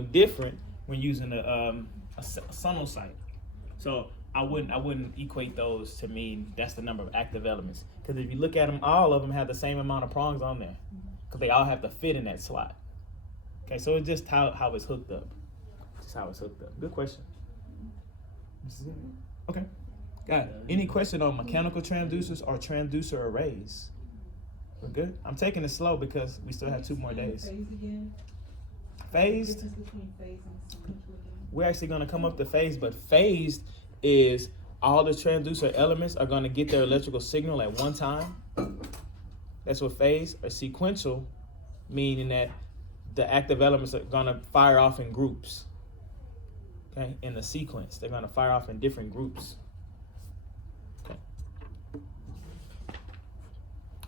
look different when using a sonocyte. So I wouldn't equate those to mean that's the number of active elements. Because if you look at them, all of them have the same amount of prongs on there. Because they all have to fit in that slot. Okay, so it's just how it's hooked up. Just how it's hooked up. Good question. Okay. Got it. Any question on mechanical transducers or transducer arrays? We're good? I'm taking it slow because we still have 2 more days. Phase again? Phased? Difference between phase and sequential again? We're actually going to come up to phase, but phased is all the transducer elements are going to get their electrical signal at one time. That's what phase. Or sequential, meaning that the active elements are going to fire off in groups. Okay, in the sequence, they're going to fire off in different groups. Okay.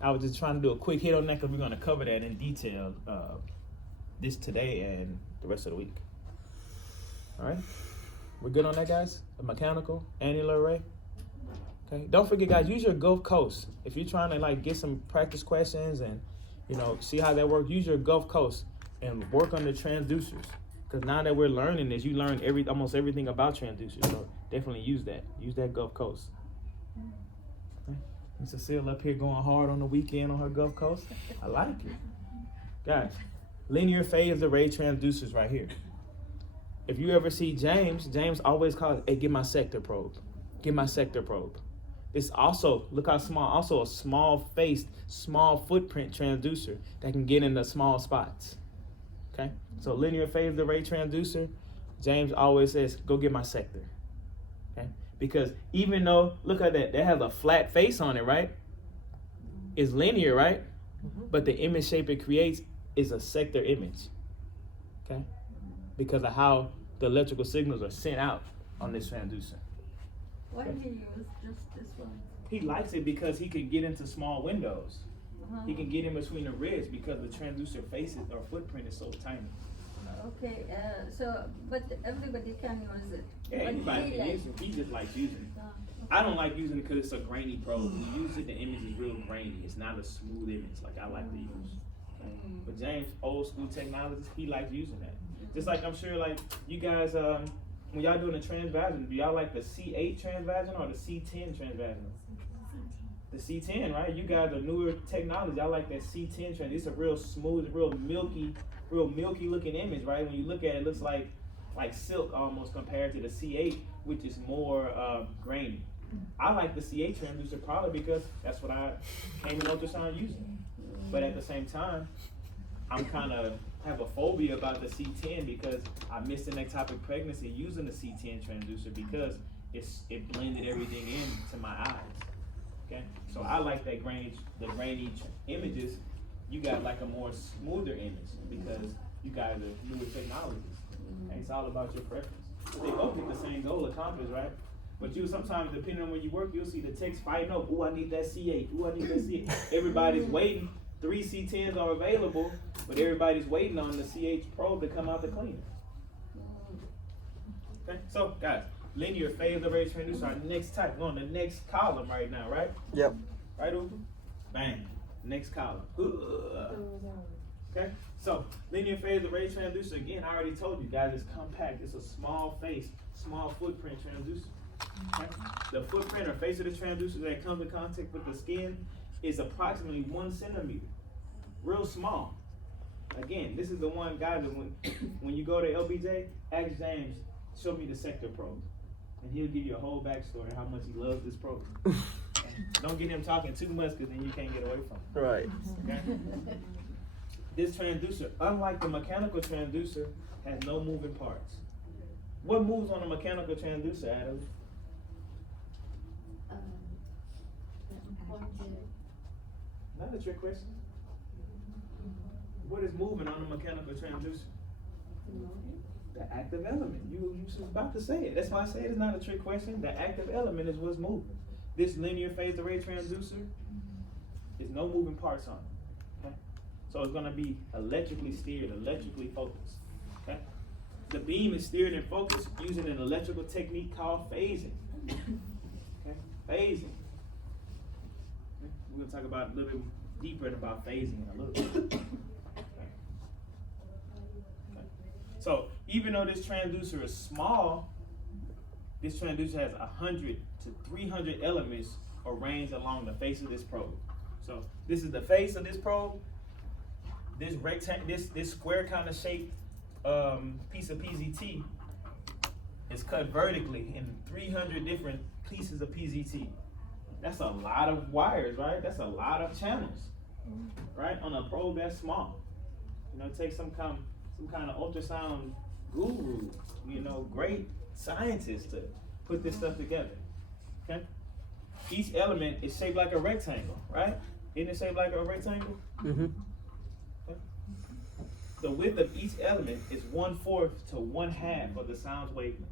I was just trying to do a quick hit on that because we're going to cover that in detail this today and the rest of the week. All right, we're good on that, guys. The mechanical annular array. Okay, don't forget, guys, use your Gulf Coast if you're trying to like get some practice questions and see how that works. Use your Gulf Coast and work on the transducers. Because now that we're learning this, you learn almost everything about transducers. So definitely use that. Use that Gulf Coast. Okay. And Cecile up here going hard on the weekend on her Gulf Coast. I like it. Guys, linear phase array transducers right here. If you ever see James always calls, hey, get my sector probe. Get my sector probe. It's also, look how small, also a small faced, small footprint transducer that can get into small spots. Okay, so linear phase array transducer, James always says, go get my sector. Okay, because even though, look at that has a flat face on it, right? It's linear, right? Mm-hmm. But the image shape it creates is a sector image. Okay, because of how the electrical signals are sent out on this transducer. Why do you use just this one? He likes it because he can get into small windows. He can get in between the ribs because the transducer faces or footprint is so tiny. Okay, but everybody can use it. Yeah, anybody can use it. He just likes using it. Okay. I don't like using it because it's a grainy probe. When you use it, the image is real grainy. It's not a smooth image like I like to use. Okay? But James, old school technologist, he likes using that. Just like I'm sure, like you guys, when y'all doing the transvaginal, do y'all like the C8 transvaginal or the C10 transvaginal? The C10, right? You guys are newer technology. I like that C10 trend. It's a real smooth, real milky looking image, right? When you look at it, it looks like silk almost compared to the C8, which is more grainy. I like the C8 transducer probably because that's what I came in ultrasound using. But at the same time, I'm kind of have a phobia about the C10 because I missed an ectopic pregnancy using the C10 transducer because it blended everything into my eyes. Okay, so I like that grainy images. You got like a more smoother image because you guys are newer technologies. And it's all about your preference. They both get the same goal accomplished, right? But you sometimes, depending on where you work, you'll see the techs fighting over, oh, I need that C8, oh, I need that C8. Everybody's waiting. 3 C10s are available, but everybody's waiting on the CH probe to come out the cleaner. Okay, so guys, linear phase array transducer, our next type. We're on the next column right now, right? Yep. Right, Uber? Bang. Next column. Okay, so linear phase array transducer, again, I already told you guys, it's compact. It's a small face, small footprint transducer. Okay? The footprint or face of the transducer that comes in contact with the skin is approximately 1 centimeter. Real small. Again, this is the one, guys, that when you go to LBJ, ask James, show me the sector probe. And he'll give you a whole backstory of how much he loves this probe. Don't get him talking too much because then you can't get away from it. Right. Okay? This transducer, unlike the mechanical transducer, has no moving parts. What moves on a mechanical transducer, Adam? Not a trick question. What is moving on a mechanical transducer? The active element. You was about to say it. That's why I say it's not a trick question. The active element is what's moving. This linear phase array transducer is no moving parts on it. Okay? So it's going to be electrically steered, electrically focused. Okay? The beam is steered and focused using an electrical technique called phasing. Okay? Phasing. Okay? We're going to talk about a little bit deeper about phasing in a little bit. Okay. So even though this transducer is small, this transducer has 100 to 300 elements arranged along the face of this probe. So this is the face of this probe. This this square kind of shaped piece of PZT is cut vertically in 300 different pieces of PZT. That's a lot of wires, right? That's a lot of channels, right? On a probe that small. You know, it takes some kind of ultrasound guru, you know, great scientist to put this stuff together. Okay? Each element is shaped like a rectangle, right? Isn't it shaped like a rectangle? Mm-hmm. Okay. The width of each element is 1/4 to 1/2 of the sound's wavelength.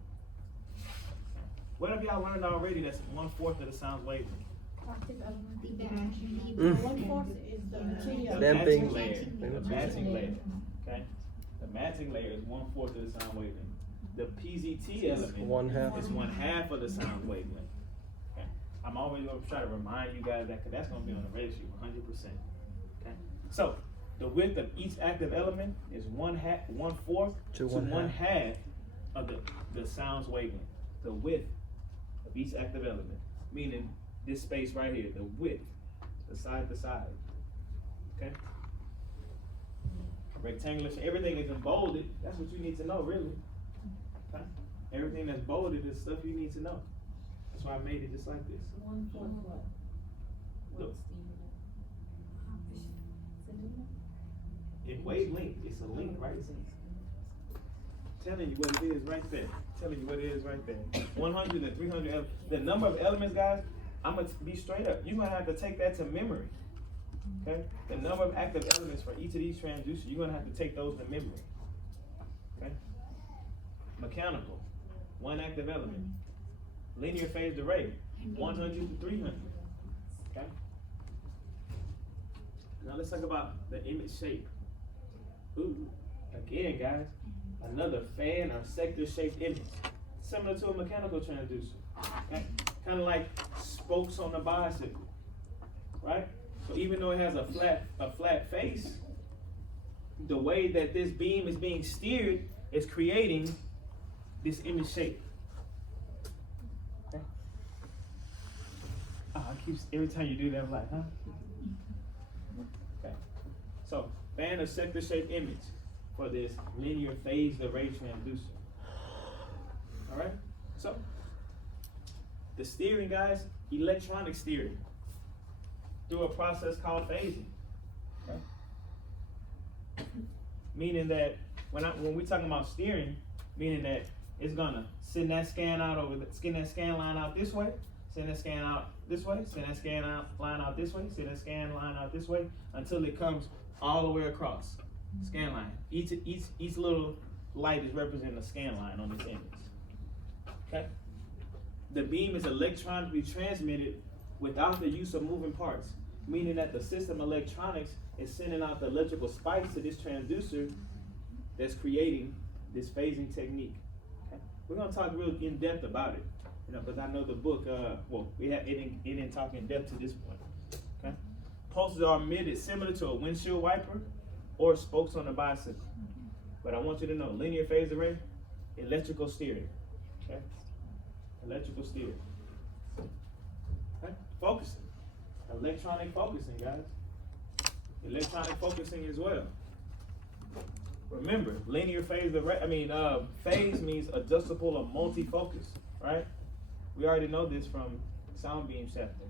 What have y'all learned already that's 1/4 of the sound's wavelength? One-fourth is the material. The Damping. matching layer. The matching layer. Okay? The matching layer is 1/4 of the sound wavelength. The PZT element 1/2. is 1/2 of the sound wavelength. Okay? I'm always going to try to remind you guys that because that's going to be on the radar sheet 100%. Okay? So, the width of each active element is 1/4 to 1/2 of the sound's wavelength. The width of each active element, meaning this space right here, the width, the side to side. Okay? Rectangular, everything is bolded. That's what you need to know, really. Okay? Everything that's bolded is stuff you need to know. That's why I made it just like this. 1/4 what? Look. In wavelength, it's a link, right? Telling you what it is right there. Telling you what it is right there. 100 and 300 elements. The number of elements, guys, I'm going to be straight up. You're going to have to take that to memory. Okay? The number of active elements for each of these transducers, you're going to have to take those to memory. Okay? Mechanical, 1 active element. Linear phased array, 100 to 300. Okay? Now let's talk about the image shape. Ooh, again, guys, another fan or sector shaped image, similar to a mechanical transducer. Okay? Kind of like spokes on a bicycle, right? So even though it has a flat face, the way that this beam is being steered is creating this image shape. Okay? Oh, every time you do that, I'm like, huh? Okay. So, fan or sector shaped image for this linear phased array transducer. All right? So, the steering, guys, electronic steering through a process called phasing. Okay? Meaning that when we're talking about steering, meaning that it's gonna send that scan line out this way, send that scan out this way, send that line out this way, send that scan line out this way, until it comes all the way across. Scan line. Each little light is representing a scan line on this image. Okay? The beam is electronically transmitted without the use of moving parts, meaning that the system electronics is sending out the electrical spikes to this transducer that's creating this phasing technique. Okay? We're gonna talk real in depth about it, you know, because I know the book. It didn't talk in depth to this point. Okay? Pulses are emitted similar to a windshield wiper or spokes on a bicycle. But I want you to know, linear phase array, electrical steering. Okay? Electrical steering. Okay? Focusing. Electronic focusing, guys. Electronic focusing as well. Remember, linear phase array, phase means adjustable or multi-focus, right? We already know this from sound beam chapter,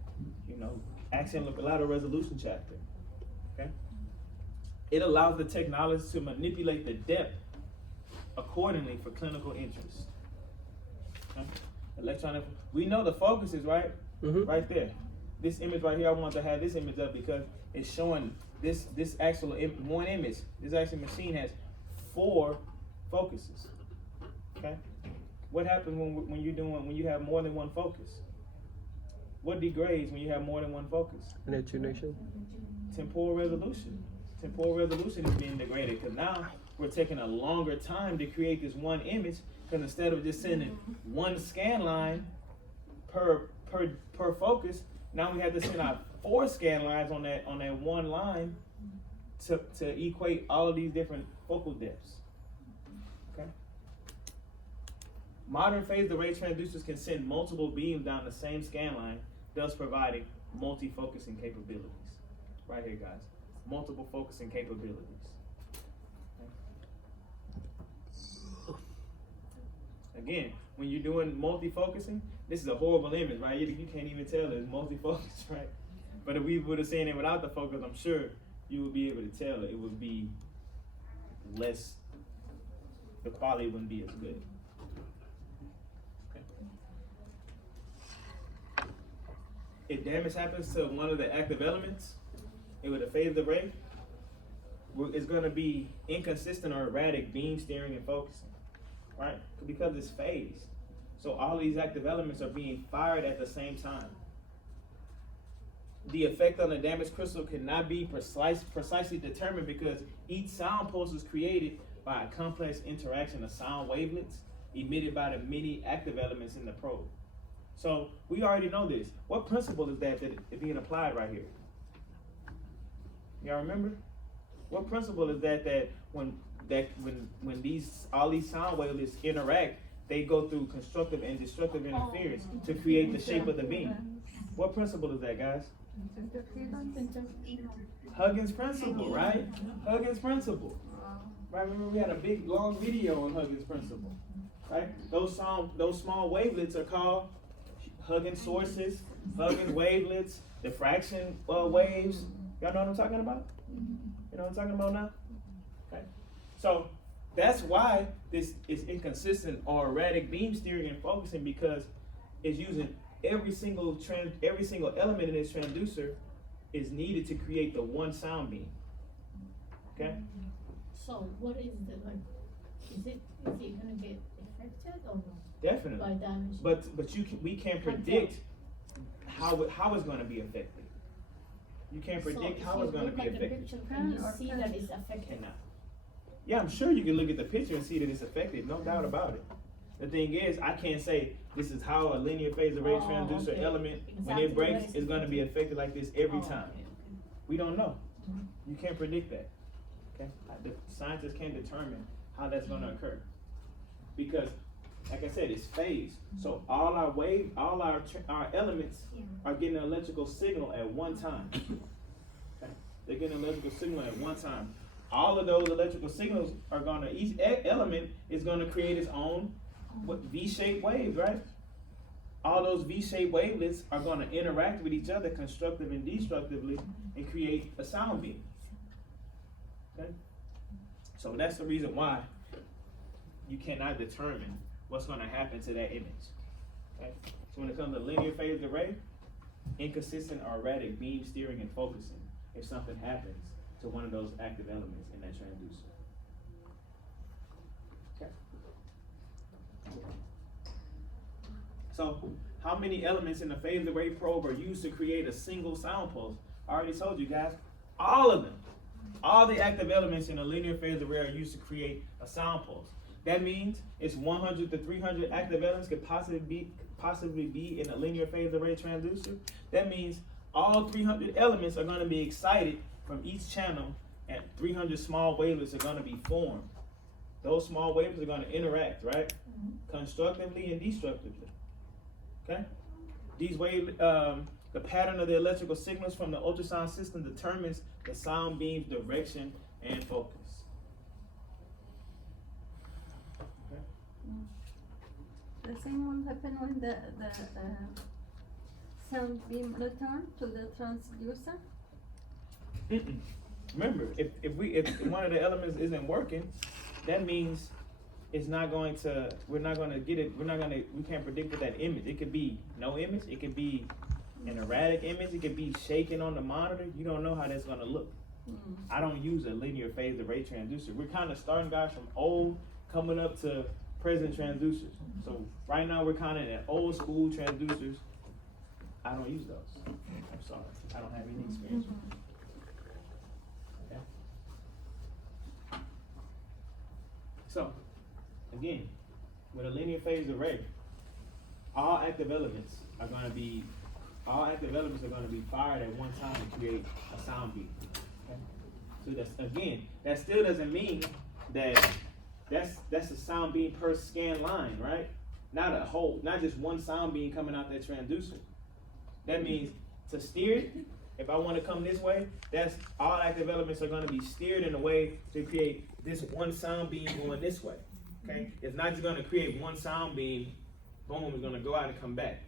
you know, axial ladder resolution chapter, okay? It allows the technology to manipulate the depth accordingly for clinical interest. Okay? Electronic, we know the focuses, right? Mm-hmm. Right there. This image right here, I want to have this image up because it's showing this actual one image. This actual machine has 4 focuses. Okay. What happens when you have more than one focus? What degrades when you have more than one focus? Attenuation. Temporal resolution. Temporal resolution is being degraded because now we're taking a longer time to create this one image, because instead of just sending one scan line per focus, now we have to send out 4 scan lines on that one line to equate all of these different focal depths. Modern phased array transducers can send multiple beams down the same scan line, thus providing multi-focusing capabilities. Right here, guys. Multiple focusing capabilities. Okay. Again, when you're doing multi-focusing, this is a horrible image, right? You can't even tell it's multi-focus, right? But if we would have seen it without the focus, I'm sure you would be able to tell it would be less, the quality wouldn't be as good. Okay. If damage happens to one of the active elements, with a phased array, it's going to be inconsistent or erratic beam steering and focusing, right? Because it's phased. So all these active elements are being fired at the same time. The effect on the damaged crystal cannot be precisely determined because each sound pulse is created by a complex interaction of sound wavelets emitted by the many active elements in the probe. So we already know this. What principle is that is being applied right here? Y'all remember? What principle is that when all these sound wavelets interact, they go through constructive and destructive interference to create the shape of the beam? What principle is that, guys? Huggins principle, right? Huggins principle. Right? Remember we had a big long video on Huggins principle, right? Those small wavelets are called Huggins sources, Huggins wavelets, diffraction waves. Y'all know what I'm talking about? You know what I'm talking about now? Okay. So that's why this is inconsistent or erratic beam steering and focusing, because it's using every single element in this transducer is needed to create the one sound beam. Okay? So what is the, like, is it gonna get affected or no? Definitely. By damage? But we can't predict how it's gonna be affected. You can't predict how it's gonna be affected. Can you see that it's affected? Cannot. Yeah, I'm sure you can look at the picture and see that it's affected, no doubt about it. The thing is, I can't say this is how a linear phase array transducer element, when it breaks, is going to be affected like this every time. Okay. We don't know. You can't predict that. Okay, the scientists can't determine how that's going to occur because, like I said, it's phased. So all our elements are getting an electrical signal at one time. Okay? They're getting an electrical signal at one time. All of those electrical signals are going to, each element is going to create its own V-shaped waves, right? All those V-shaped wavelets are going to interact with each other constructively and destructively and create a sound beam. Okay? So that's the reason why you cannot determine what's going to happen to that image. Okay? So when it comes to linear phased array, inconsistent or erratic beam steering and focusing if something happens to one of those active elements in that transducer. Okay. So, how many elements in the phased array probe are used to create a single sound pulse? I already told you guys, all of them. All the active elements in a linear phased array are used to create a sound pulse. That means it's 100 to 300 active elements could possibly be in a linear phased array transducer. That means all 300 elements are going to be excited from each channel, and 300 small wavelets are going to be formed. Those small wavelets are going to interact, right? Constructively and destructively. Okay? These the pattern of the electrical signals from the ultrasound system determines the sound beam's direction and focus. Okay? The same will happen when the sound beam return to the transducer. Remember, if one of the elements isn't working, that means it's not going to. We're not going to get it. We can't predict what that image. It could be no image. It could be an erratic image. It could be shaking on the monitor. You don't know how that's going to look. I don't use a linear phased array transducer. We're kind of starting guys from old, coming up to present transducers. So right now we're kind of in old school transducers. I don't use those. I'm sorry. I don't have any experience with them. So, again, with a linear phased array, all active elements are going to be fired at one time to create a sound beam. Okay? So that still doesn't mean that that's a sound beam per scan line, right? not just one sound beam coming out that transducer. That means to steer it, if I want to come this way, that's all active elements are going to be steered in a way to create this one sound beam going this way. Okay? It's not just going to create one sound beam, boom, it's going to go out and come back.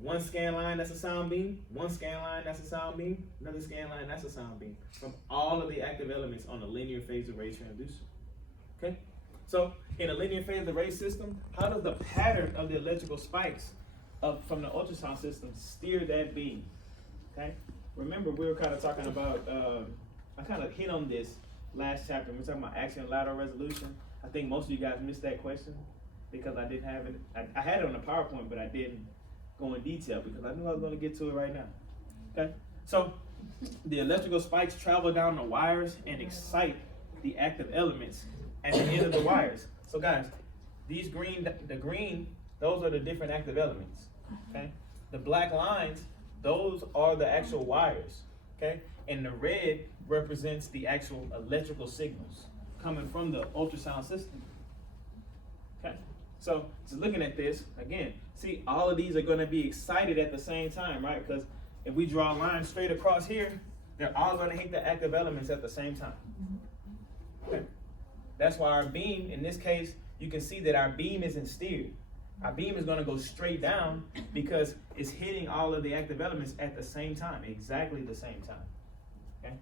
One scan line, that's a sound beam. One scan line, that's a sound beam. Another scan line, that's a sound beam. From all of the active elements on a linear phase array transducer. Okay? So, in a linear phase array system, how does the pattern of the electrical spikes from the ultrasound system steer that beam? Okay? Remember, we were kind of talking about, I kind of hit on this last chapter. We were talking about axial and lateral resolution. I think most of you guys missed that question because I didn't have it. I had it on the PowerPoint, but I didn't go in detail because I knew I was going to get to it right now. Okay? So, the electrical spikes travel down the wires and excite the active elements at the end of the wires. So, guys, these green, those are the different active elements. Okay? The black lines, those are the actual wires. Okay? And the red represents the actual electrical signals coming from the ultrasound system. Okay? So looking at this, again, see, all of these are going to be excited at the same time, right? Because if we draw a line straight across here, they're all going to hit the active elements at the same time. Okay. That's why our beam, in this case, you can see that our beam isn't steered. Our beam is going to go straight down because it's hitting all of the active elements at the same time, exactly the same time. Okay.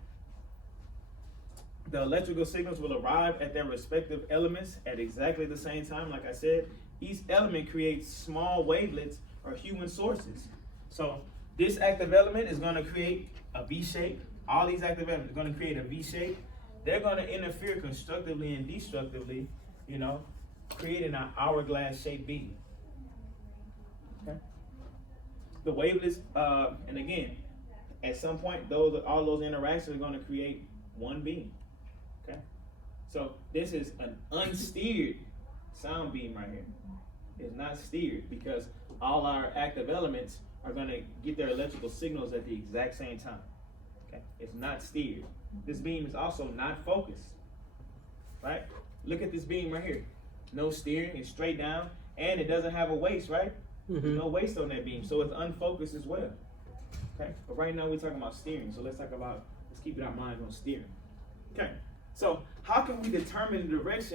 The electrical signals will arrive at their respective elements at exactly the same time. Like I said, each element creates small wavelets or human sources. So this active element is going to create a V shape. All these active elements are going to create a V shape. They're going to interfere constructively and destructively, creating an hourglass shaped beam. Okay. The wavelets, and again, at some point, all those interactions are going to create one beam. Okay, so this is an unsteered sound beam right here. It's not steered because all our active elements are going to get their electrical signals at the exact same time. Okay, it's not steered. This beam is also not focused. Right? Look at this beam right here. No steering, it's straight down, and it doesn't have a waist, right? There's no waist on that beam, so it's unfocused as well. Okay, but right now we're talking about steering, so let's keep our minds on steering. Okay. So how can we determine the direction